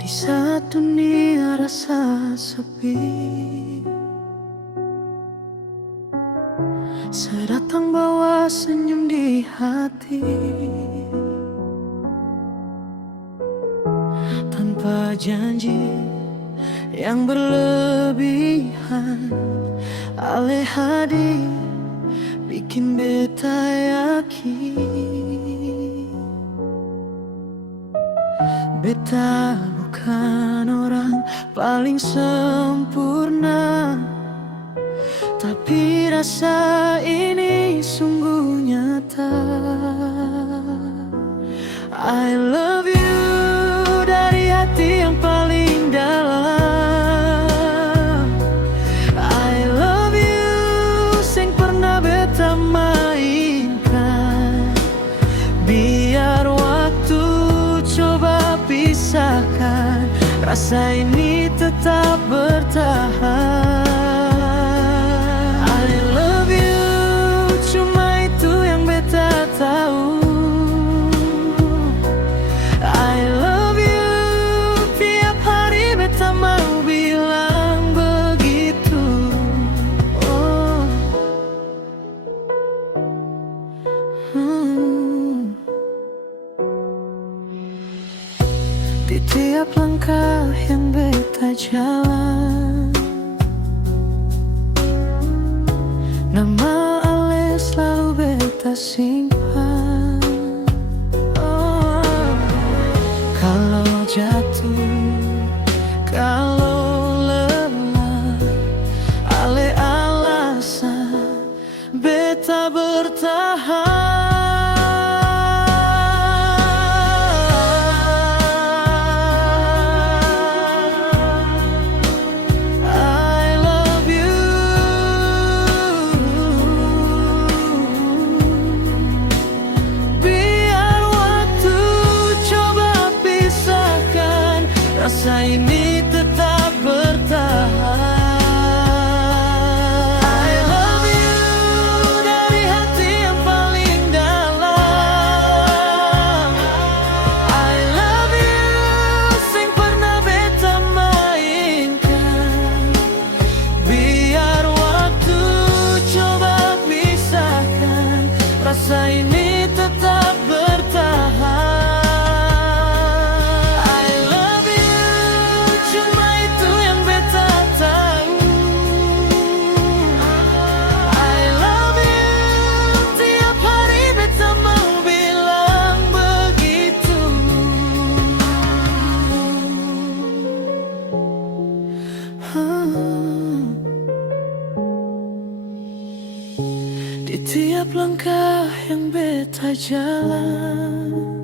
Di saat dunia rasa sepi, sedatang bawa senyum di hati. Tanpa janji yang berlebihan, alih hadir bikin beta yakin. Beta bukan orang paling sempurna, tapi rasa ini sungguh nyata. I love you dari hati yang paling dalam. I love you sing pernah beta mainkan. Biar waktu coba pisahkan, rasa ini tetap bertahan. I love you, cuma itu yang beta tahu. I love you, tiap hari beta mau bilang begitu. Oh. Di tiap langkah yang beta jalan, nama Ale selalu beta simpan. Oh. Kalau jatuh, kalau lelah, Ale alasan beta bertahan. Rasa ini tetap bertahan. I love you dari hati yang paling dalam. I love you sing pernah beta mainkan. Biar waktu coba pisahkan, rasa ini tetap bertahan. Di tiap langkah yang beta jalan,